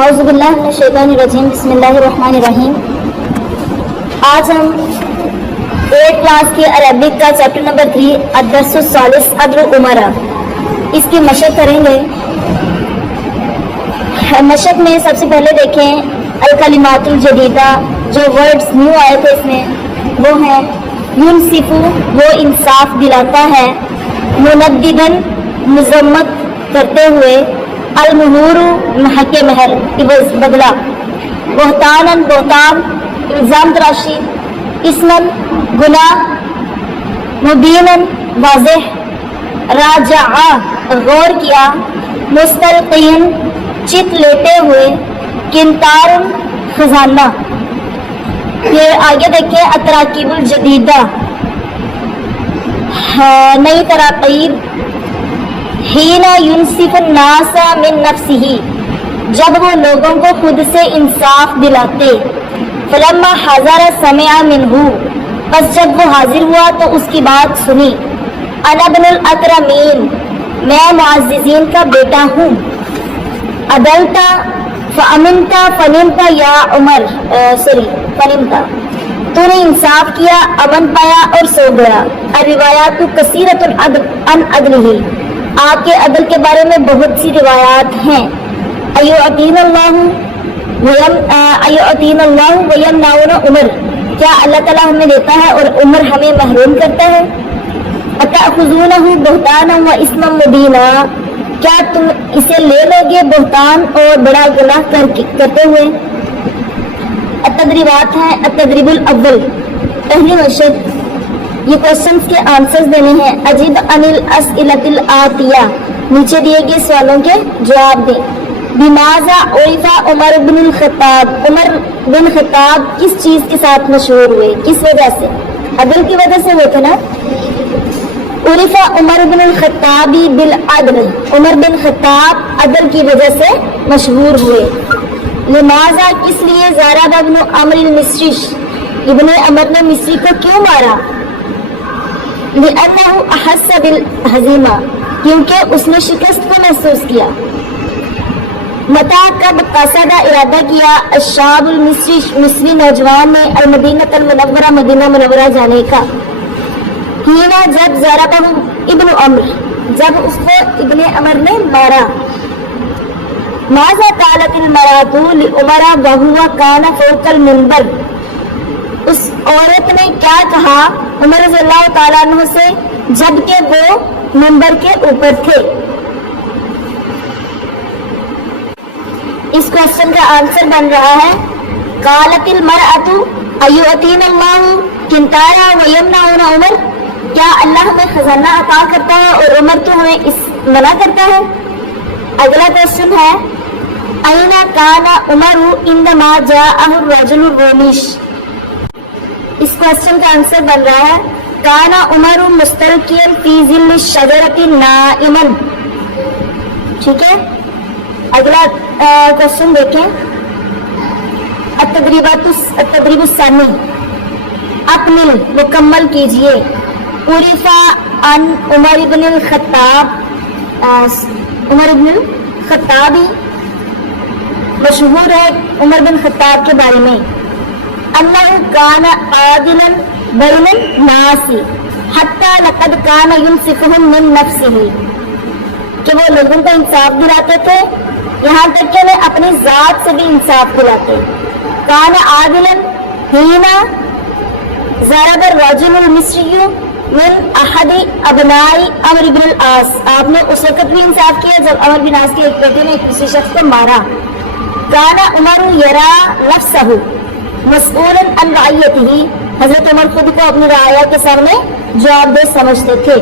اعوذ باللہ من الشیطان الرجیم بسم اللہ الرحمن الرحیم۔ آج ہم 8 کلاس کے عربک کا چیپٹر نمبر 3 الدرس الثالث عدل الامراء اس کی مشق کریں گے۔ مشق میں سب سے پہلے دیکھیں الکلمات الجدیدہ، جو ورڈز نیو آئے تھے اس میں وہ ہیں ینصف، وہ انصاف دلاتا ہے، منددن مذمت کرتے ہوئے، المہور محق مہر عوض بدلہ، بہتانن بہتان الزام تراشی، اسمن گناہ، مبینن واضح، راجعہ غور کیا، مستلقین چت لیتے ہوئے، کنتارن خزانہ۔ یہ آگے دیکھیں التراکیب الجدیدہ، نئی تراکیب، حین ینصف الناس من نفسہ، جب وہ لوگوں کو خود سے انصاف دلاتے، فلما حضر سمع منہ، بس جب وہ حاضر ہوا تو اس کی بات سنی، انا ابن الاکرمین، میں معززین کا بیٹا ہوں، عدلتا فامنتا فنمتا یا عمر، فنمتا، تو نے انصاف کیا، امن پایا اور سو گیا۔ الروایات کثیرۃ عن عدلہ، آپ کے عدل کے بارے میں بہت سی روایات ہیں۔ ایعطین اللہ ویمنعون عمر، کیا اللہ تعالیٰ ہمیں دیتا ہے اور عمر ہمیں محروم کرتا ہے؟ اتأخذونہ بہتانا و اسما مبینا، کیا تم اسے لے لو گے بہتان اور بڑا گناہ کرتے ہوئے؟ التدریبات ہیں، التدریب الاول، پہلی مشق، یہ کوشچنز کے آنسرز دینے ہیں۔ اجب عن الاسئلۃ الآتیہ، نیچے دیے گئے سوالوں کے جواب دیں۔ بماذا عرف عمر بن الخطاب، عمر بن خطاب کس چیز کے ساتھ مشہور ہوئے، کس وجہ سے؟ عدل کی وجہ سے ہوئے تھے نا۔ عرف عمر بن الخطاب بالعدل، عمر بن خطاب عدل کی وجہ سے مشہور ہوئے۔ لماذا، کس لیے؟ ضرب ابن عمرو المصری، ابن عمر نے مصری کو کیوں مارا؟ لأنه احس بالہزیمہ، کیونکہ اس نے شکست کو محسوس کیا۔ متا، کب؟ قصد، ارادہ کیا، الشاب المصری، مصری نوجوان نے، المدینہ المنورہ، مدینہ منورہ جانے کا۔ ہینا، جب، ضربہ ابن عمر، جب اس کو ابن عمر نے مارا۔ ماذا قالت المرأة لعمر وهو كان فوق المنبر، اس عورت نے کیا کہا عمر رضی اللہ تعالیٰ عنہ سے جبکہ وہ منبر کے اوپر تھے؟ اس کوشچن کا آنسر بن رہا ہے قالت المرأة ایعطین اللہ کنتارا ویمنعون عمر، کیا اللہ ہمیں خزانہ عطا کرتا ہے اور عمر تو ہمیں اس منع کرتا ہے؟ اگلا کوشچن ہے این کان عمر عندما جاءہ الرجل الرومیش، اس کوشچن کا آنسر بن رہا ہے کان عمر مستلقیا فی ظل الشجرۃ نائما۔ ٹھیک ہے، اگلا کوشچن دیکھیں التدریب الثانی، اکمل، مکمل کیجئے۔ عرف عن عمر بن الخطاب، عمر بن الخطابی، مشہور ہے عمر بن خطاب کے بارے میں، انہ کان عادلا بین الناس حتی لقد کان ینصفهم من نفسہ، کہ وہ لوگوں کو انصاف دلاتے تھے یہاں تک کہ انہیں اپنی ذات سے بھی انصاف دلاتے۔ کان عادلا حین ضرب الرجل المصری من احد ابناء عمرو بن العاص، آپ نے اس وقت بھی انصاف کیا جب عمر بن عاص کے ایک بیٹے نے ایک دوسرے شخص کو مارا۔ کان عمر یرا نفسہ مسئولا عن رعیتہ، حضرت عمر خود کو اپنی رعایا کے سامنے جواب دہ سمجھتے تھے۔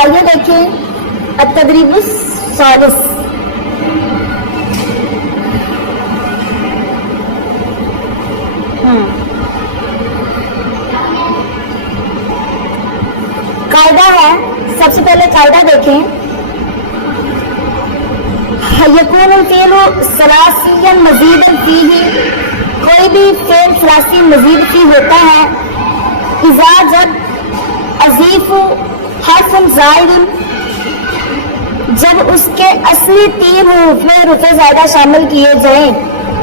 آگے دیکھیں التدریب الثالث، قاعدہ ہے، سب سے پہلے قاعدہ دیکھیں، یکون الفعل ثلاثیا مزیدا فیہ، کوئی بھی فعل ثلاثی مزید فی ہوتا ہے، اذا جب، اضیف حرف زائد، جب اس کے اصلی 3 حروف میں حروف زائدہ شامل کیے جائیں،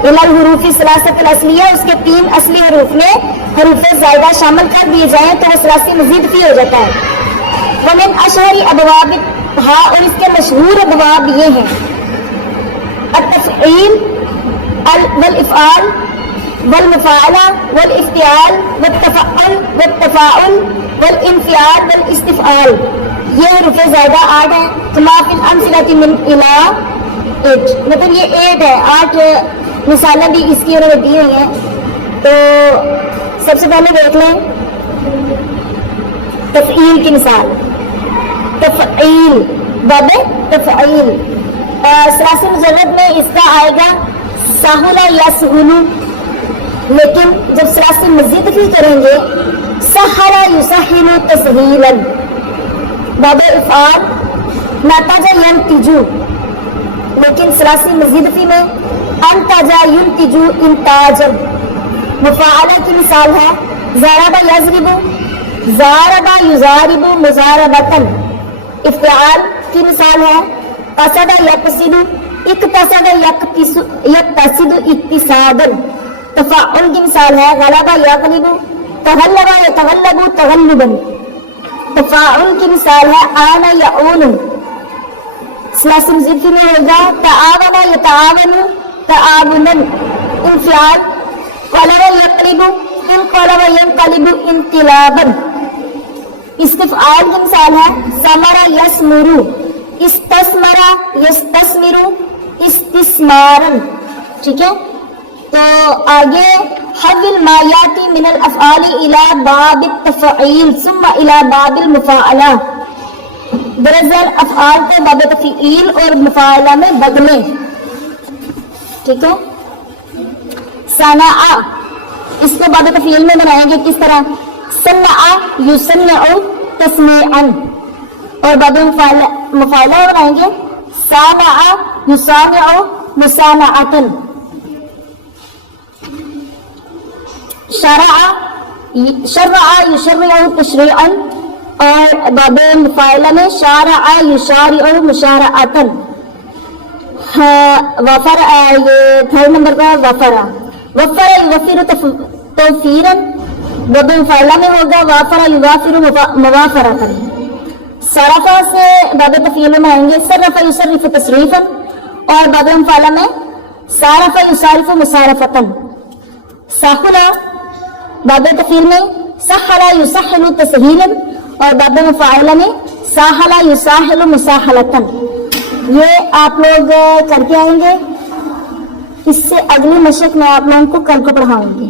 الحروف ثلاثۃ الاصلیہ، اس کے 3 اصلی حروف میں حروف زائدہ شامل کر دیے جائیں تو وہ ثلاثی مزید فی ہو جاتا ہے۔ ومن اشہر ابواب ہاں، اور اس کے مشہور ابواب یہ ہیں: التفعیل والافعال والمفاعلہ والافتعال والتفعل والتفاعل والانفعال والاستفعال، یہ حروف زائدہ 8 ہیں۔ کما فی الامثلۃ من الی 8، مطلب یہ 8 ہے، 8 مثالیں بھی اس کی انہوں نے دی ہوئی ہیں۔ تو سب سے پہلے دیکھ لیں تفعیل کی مثال۔ تفعیل، باب تفعیل، ثلاثی مجرد میں اس کا آئے گا سہل یسہل، لیکن جب ثلاثی مزید بھی کریں گے سہل یسہل تسہیلا۔ باب افعال، نتج ینتج، لیکن ثلاثی مزید فی میں انتج ینتج انتاجا۔ مفاعلہ کی مثال ہے ضرب یضرب، ضارب یضارب مضاربۃ۔ افتعال کی مثال ہے قصد یقصد، اقتصد یقتصد اقتصادا۔ تفاعل کی مثال ہے غلب یغلب، تغلب یتغلب تغلبا۔ تفاعل کی مثال ہے آن یعون، ثلاثی مزید فی میں ہوگا تعاون یتعاون تعاونا۔ انفعال قلب یقلب، انقلب ینقلب انقلابا۔ استفعال کی مثال ہے ثمر یثمر، استثمر یستثمر استثمارا۔ ٹھیک ہے، تو آگے حول ما یاتی من الافعال الى باب التفعیل ثم الى باب المفاعلہ، دراصل افعال کو باب تفعیل اور مفاعلہ میں بدلیں۔ ٹھیک ہے، صنع، اس کو باب تفعیل میں بنائیں گے کس طرح؟ صنع یصنع تصنیعا، اور باب مفاعلہ بنائیں گے صانع یصانع مصانعتا۔ شرع یشرع تشریعا، اور باب مفاعلہ میں شارع یشارع مشارعتا۔ وفر، یہ 3rd نمبر کا وفر، وفر یوفر توفیرا، باب مفاعلہ میں ہوگا وافر یوافر موافرتا۔ صرف سے باب تفعیل میں آئیں گے صرف یصرف تصریفا، اور باب مفاعلہ میں صارف یصارف مصارفتا۔ ساخل، باب تفعیل میں سحل یسحل تسہیلا، اور باب مفاعلہ میں ساحل یساحل مساحلتا۔ یہ آپ لوگ کر کے آئیں گے، اس سے اگلی مشق میں آپ لوگوں کو کل کو پڑھاؤں گی۔